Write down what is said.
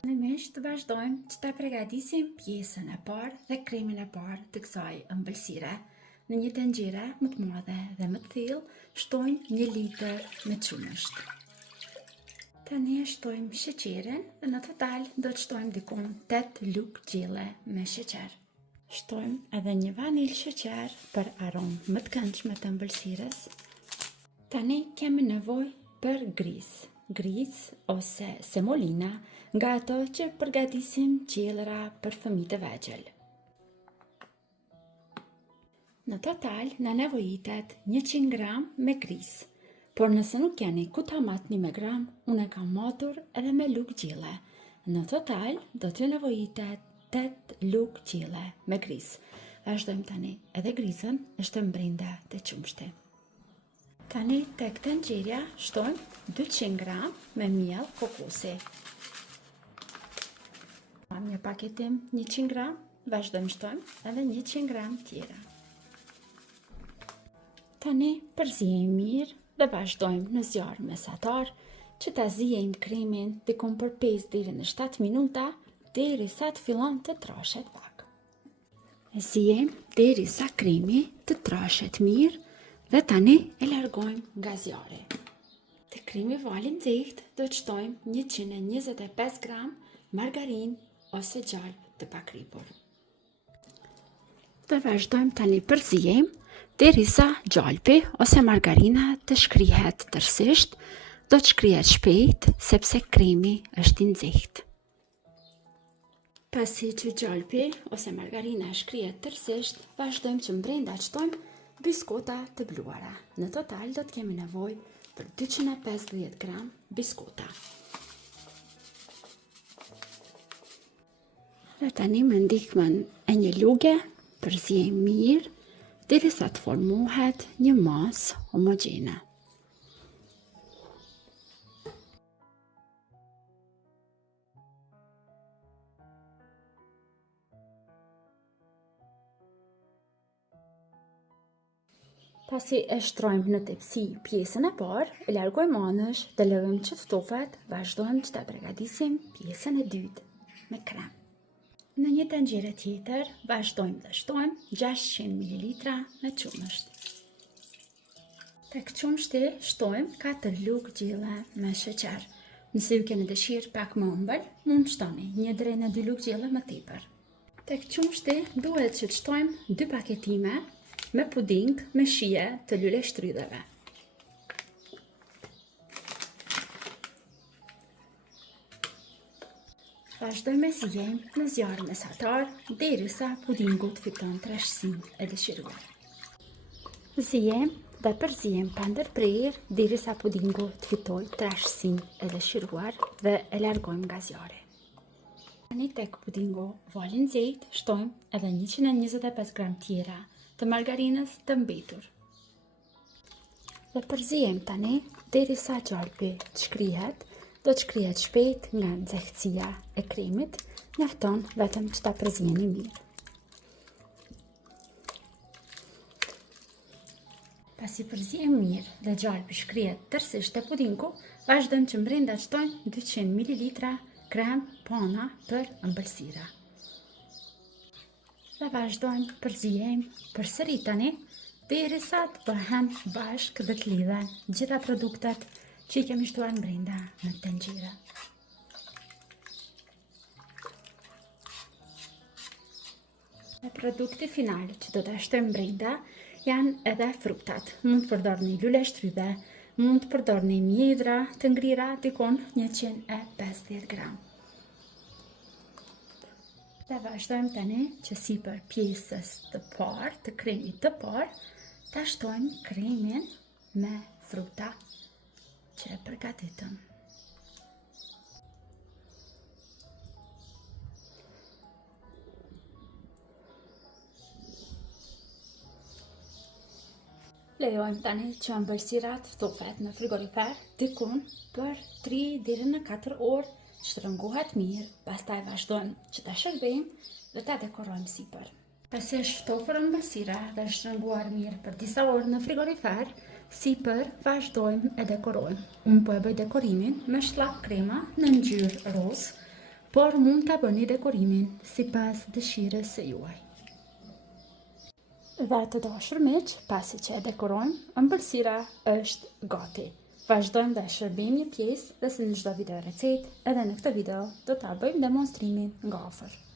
Fillimisht vazhdojmë që ta përgatisim pjesën e parë dhe kremin e parë të kësaj ëmbëlsire. Në një tenxhere më të madhe dhe më të thellë, shtojmë 1 litër me qumësht. Tani shtojmë sheqerin dhe në total do të shtojmë dikon 8 lugë gjelle me sheqer. Shtojmë edhe një vanilë sheqer për aromë më të këndshme të ëmbëlsirës. Tani kemi nevojë për gris ose semolina, nga ato që përgatisim gjellëra për fëmijët e vegjël. Në total na nevojitet 100 gram me gris, por nëse nuk keni ku ta matni me gram, unë e kam matur edhe me lugë gjelle. Në total do t'ju nevojitet 8 lugë gjelle me gris. Vazhdojmë tani edhe grisën e shtojmë brenda të qumshti. Tani tek tenxherja shtojmë 200 gram me miell kokosi. Mam një paketim 100 gram, vazhdojmë shtojmë edhe 100 gram tjera. Tani përzijemi mirë dhe vazhdojmë në zjarr mesatar që ta zijejmë kremin dikon për 5 deri në 7 minuta derisa të fillon të trashet pak. E zijejmë derisa kremi të trashet mirë dhe tani e largojmë nga zjarri. Te kremi vali nxehtë do të shtojmë 125 gram margarinë ose gjalp të pakripur. Dhe vazhdojmë tani përzijejmë derisa gjalpi ose margarina të shkrihet tërësisht, do të shkrihet shpejt sepse kremi është i nxehtë. Pasi që gjalpi ose margarina shkrihet tërësisht, vazhdojmë që brenda shtojmë biskota të bluara. Në total do të kemi nevojë për 250 gram biskota. Dhe tani me ndihmën e një luge përzijejmë mirë derisa të formohet një masë homogjene. Pasi e shtrojmë në tepsi pjesën e parë, e largojmë anësh dhe lëvëm që të ftofet, vazhdojmë që ta përgatisim pjesën e dytë me krem. Në një tenxhere tjetër, vazhdojmë dhe shtojmë 600 ml me qumësht. Tek qumshti shtojmë 4 lugë gjelle me sheqer. Nëse ju keni dëshirë pak më ëmbël, mund të shtoni 1 deri në 2 lugë gjelle më tepër. Tek qumshti duhet që të shtojmë 2 paketime me puding me shije të luleshtrydheve. Vazhdojmë me zijejmë në zjarr mesatar derisa pudingu të fiton trashësinë e dëshiruar. Zijejmë dhe përzijejmë pa ndërprerje derisa pudingu të fitojë trashësinë e dëshiruar dhe e largojmë nga zjarri. Tani tek pudingu vali nxehtë shtojmë edhe 125 gram tjera të margarinës të mbetur. Dhe përzijejmë tani derisa gjalpi të shkrihet. Do të shkrihet shpejt nga nxehtësia e kremit, mjafton vetëm që ta përzijeni mirë. Pasi përzijemi mirë dhe gjalpi shkrihet tërësisht te pudingu, vazhdojmë që brenda shtojmë 200 ml krem pana për ëmbëlsira. Dhe vazhdojmë përzijemi përsëri tani derisa të bëhen bashkë dhe të lidhen gjitha produktet që i kemi shtuar në brenda në tenxhere. Dhe produkti final që do të shtojmë brenda janë edhe fruktat. Mund të përdorni luleshtrydhe, mund të përdorni mjedra të ngrira dikon 150 gram. Dhe vazhdojmë tani që sipër pjesës të parë, të kremit të parë, ta shtojmë kremin me fruta që e përgatitëm. Lejojmë tani që ëmbëlsirat ftofet në frigorifer dikun për 3 deri në 4 orë, shtrëngohet mirë, pastaj vazhdojmë që ta shërbejmë dhe ta dekorojmë sipër. Pasi është ftofur ëmbëlsira dhe shtrënguar mirë për disa orë në frigorifer, sipër vazhdojmë e dekorojmë. Unë po e bëj dekorimin me shlak krema në ngjyrë roz. por mund të bëni dekorimin sipas dëshirës së juaj. Dhe të dashur miq, pasi që e dekorojmë, ëmbëlsira është gati. Vazhdojmë dhe shërbim një pjesë dhe si në çdo video recet, edhe në këtë video do ta bëjmë demonstrimin nga afër.